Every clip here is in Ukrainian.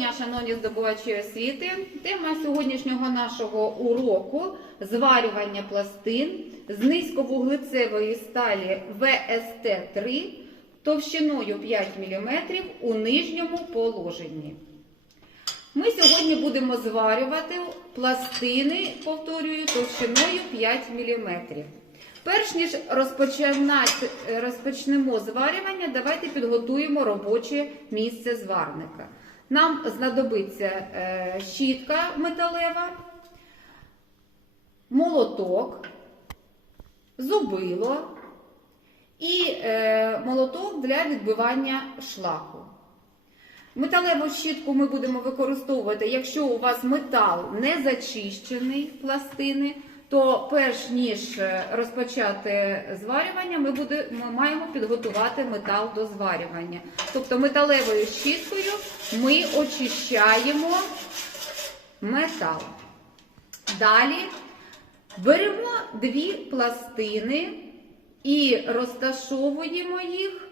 шановні здобувачі освіти. Тема сьогоднішнього нашого уроку зварювання пластин з низьковуглецевої сталі ВСТ-3 товщиною 5 мм у нижньому положенні. Ми сьогодні будемо зварювати пластини, повторюю, товщиною 5 мм. Перш ніж розпочнемо зварювання, давайте підготуємо робоче місце зварника. Нам знадобиться е, щітка металева, молоток, зубило і е, молоток для відбивання шлаку. Металеву щітку ми будемо використовувати, якщо у вас метал не зачищений пластини, то перш ніж е, розпочати зварювання, ми, буде, ми маємо підготувати метал до зварювання. Тобто металевою щіткою ми очищаємо метал. Далі беремо дві пластини і розташовуємо їх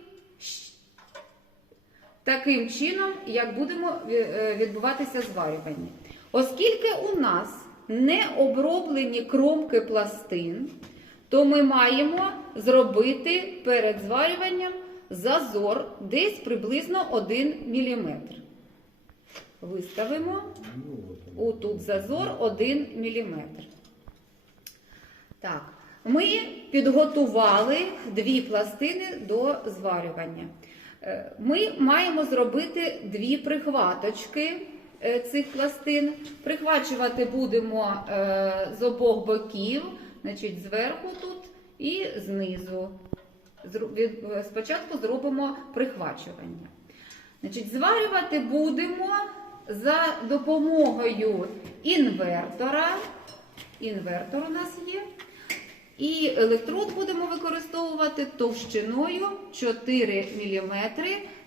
таким чином, як будемо е, відбуватися зварювання. Оскільки у нас не оброблені кромки пластин, то ми маємо зробити перед зварюванням зазор десь приблизно 1 мм. Виставимо отут зазор 1 мм. Так, ми підготували дві пластини до зварювання. Е, Ми маємо зробити дві прихваточки цих пластин. Прихвачувати будемо е, з обох боків, значить, зверху тут і знизу. Е, Спочатку зробимо прихвачування. Значить, зварювати будемо за допомогою інвертора. Інвертор у нас є. І електрод будемо використовувати товщиною 4 мм.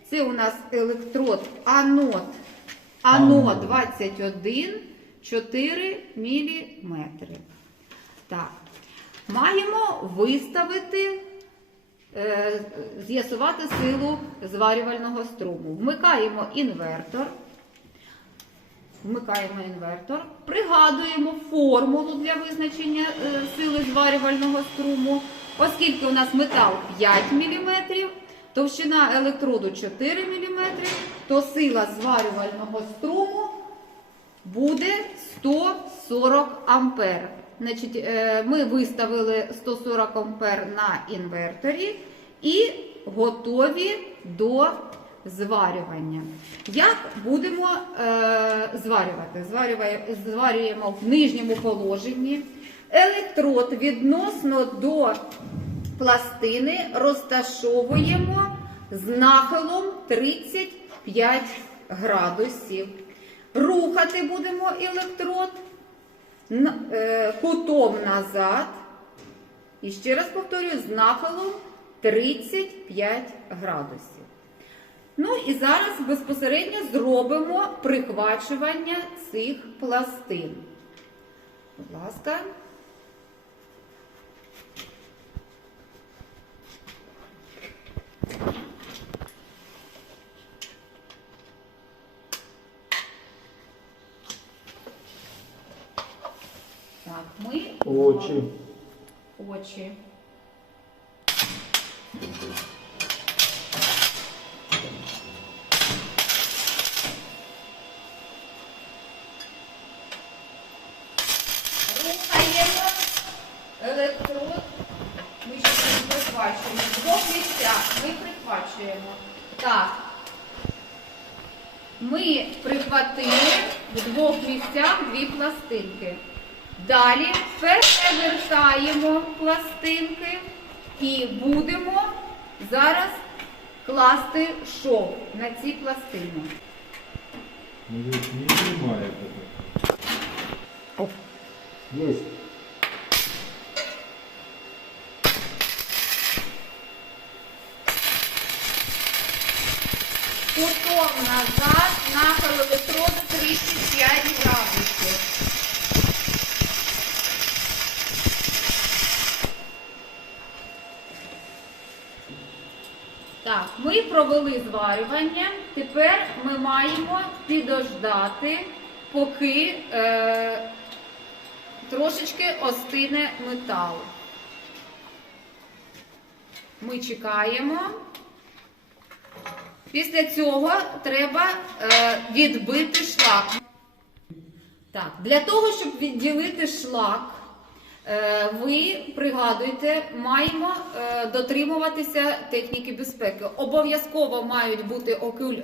Це у нас електрод анод, ано 21 4 мм. Так. Маємо виставити, е, з'ясувати силу зварювального струму. Вмикаємо інвертор. Вмикаємо інвертор, пригадуємо формулу для визначення е, сили зварювального струму. Оскільки у нас метал 5 мм, товщина електроду 4 мм, то сила зварювального струму буде 140 ампер. Значить, е, ми виставили 140 ампер на інверторі і готові до зварювання. Як будемо е, зварювати? Зварюємо в нижньому положенні. Електрод відносно до пластини розташовуємо з нахилом 35 градусів. Рухати будемо електрод е, кутом назад. І ще раз повторюю, з нахилом 35 градусів. Ну і зараз безпосередньо зробимо прихвачування цих пластин. Будь ласка. Так, ми Очі. очі. Рухаємо електрод. Ми ще прихвачуємо. В двох місцях ми прихвачуємо. Так. Ми прихватили в двох місцях дві пластинки. Далі перевертаємо пластинки і будемо зараз класти шов на ці пластини. Ну. Есть. Кутом назад нахил електроду 35 градусів. Так. Ми провели зварювання. Тепер ми маємо підождати, поки е, трошечки остине метал. Ми чекаємо. Після цього треба е, відбити шлак. Так, для того, щоб відділити шлак, ви пригадуйте, маємо е, дотримуватися техніки безпеки. Обов'язково мають бути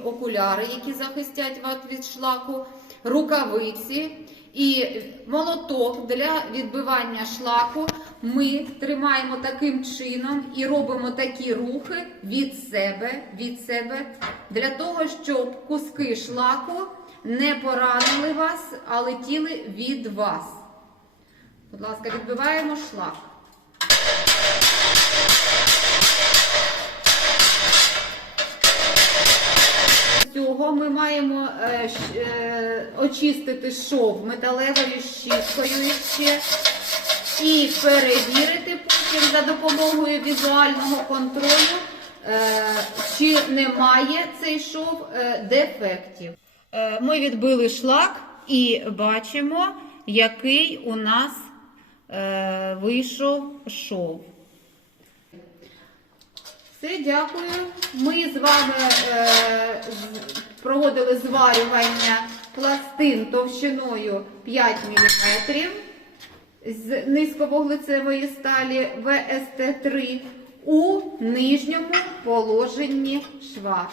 окуляри, які захистять вас від шлаку, рукавиці і молоток для відбивання шлаку. Ми тримаємо таким чином і робимо такі рухи від себе, від себе для того, щоб куски шлаку не поранили вас, а летіли від вас. Будь ласка, відбиваємо шлак. Цього ми маємо е, е, очистити шов металевою щіткою ще і перевірити потім за допомогою візуального контролю, е, чи немає цей шов е, дефектів. Е, Ми відбили шлак і бачимо, який у нас вийшов шов. Все, дякую. Ми з вами е, проводили зварювання пластин товщиною 5 мм з низьковуглецевої сталі ВСТ-3 у нижньому положенні шва.